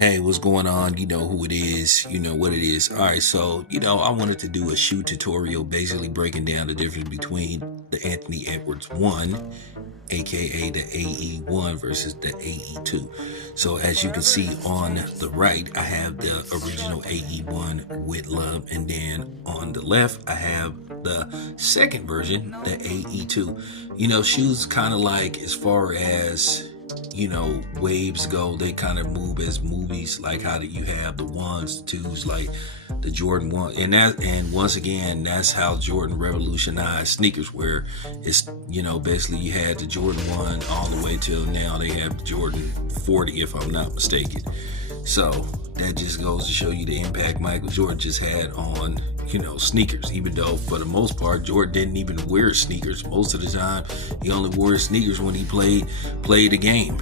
Hey, what's going on? You know who it is, you know what it is. All right, so, I wanted to do a shoe tutorial basically breaking down the difference between the Anthony Edwards 1, aka the AE1 versus the AE2. So, as you can see on the right, I have the original AE1 with love, and then on the left, I have the second version, the AE2. Shoes kind of like as far as waves go, they kind of move as movies, like how do you have the ones, the twos, like the Jordan 1, and once again, that's how Jordan revolutionized sneakers, where it's, basically you had the Jordan 1 all the way till now they have the Jordan 40, if I'm not mistaken. So that just goes to show you the impact Michael Jordan just had on, sneakers, even though for the most part Jordan didn't even wear sneakers. Most of the time he only wore sneakers when he played the game.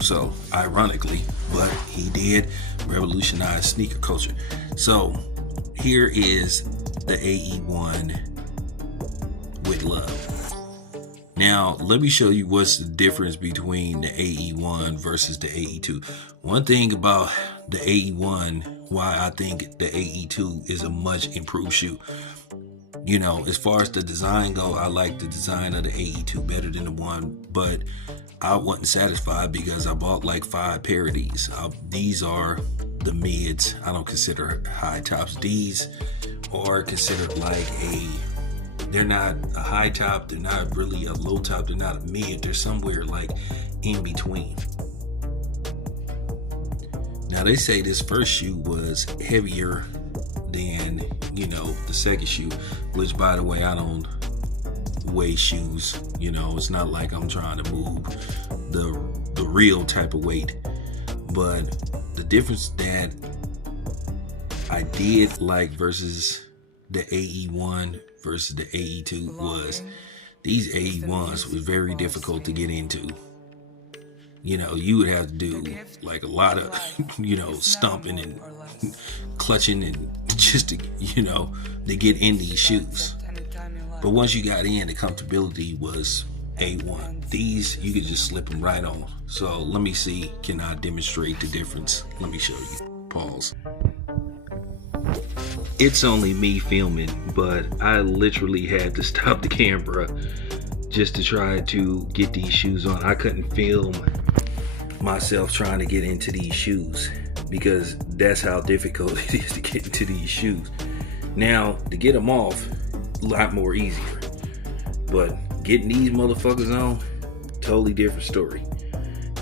So ironically, but he did revolutionize sneaker culture. So here is the AE1 with love. Now, let me show you what's the difference between the AE1 versus the AE2. One thing about the AE1, why I think the AE2 is a much improved shoe. As far as the design go, I like the design of the AE2 better than the one, but I wasn't satisfied because I bought like 5 pair of these. These are the mids. I don't consider high tops. These are considered like they're not a high top, they're not really a low top, they're not a mid, they're somewhere like in between. Now they say this first shoe was heavier than, the second shoe, which by the way, I don't weigh shoes. It's not like I'm trying to move the real type of weight. But the difference that I did like versus the AE1 versus the AE2 was these AE1s was very difficult to get into. You would have to do like a lot of, stomping and clutching and just to, to get in these shoes. But once you got in, the comfortability was A1. These, you could just slip them right on. So let me see, can I demonstrate the difference? Let me show you. Pause. It's only me filming, but I literally had to stop the camera just to try to get these shoes on. I couldn't film myself trying to get into these shoes because that's how difficult it is to get into these shoes. Now, to get them off, a lot more easier. But getting these motherfuckers on, totally different story.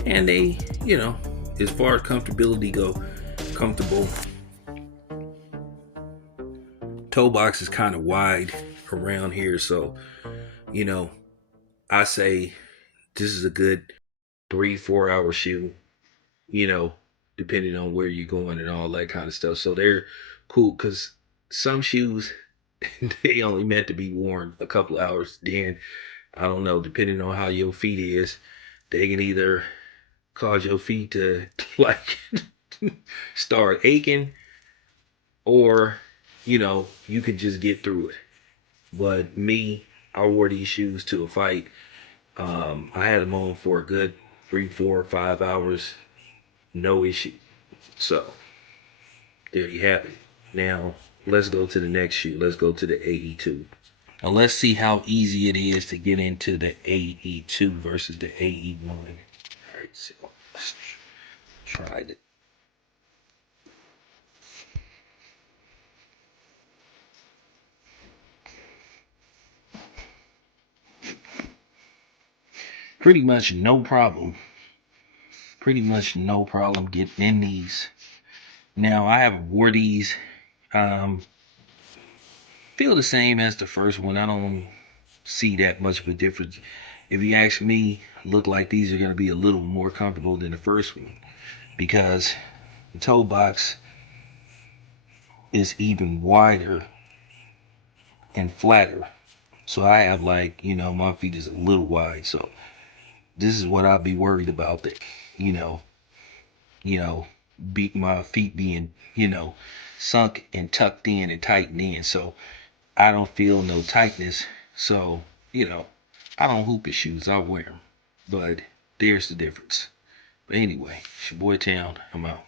And they, as far as comfortability go, comfortable. Toe box is kind of wide around here, so I say this is a good 3-4 hour shoe, you know, depending on where you're going and all that kind of stuff. So they're cool because some shoes they only meant to be worn a couple hours. Then I don't know, depending on how your feet is, they can either cause your feet to like start aching, or you can just get through it. But me, I wore these shoes to a fight. I had them on for a good 3, 4, 5 hours, no issue. So there you have it. Now let's go to the next shoe. Let's go to the AE2. Now let's see how easy it is to get into the AE2 versus the AE1. All right, so let's try it. Pretty much no problem. Pretty much no problem getting in these. Now I have wore these. Um, feel the same as the first one. I don't see that much of a difference. If you ask me, look like these are going to be a little more comfortable than the first one because the toe box is even wider and flatter. So I have like, my feet is a little wide. So this is what I'd be worried about, that, you know, you know, be my feet being, sunk and tucked in and tightened in. So I don't feel no tightness. So, I don't hoop in shoes. I wear them. But there's the difference. But anyway, it's your boy Town. I'm out.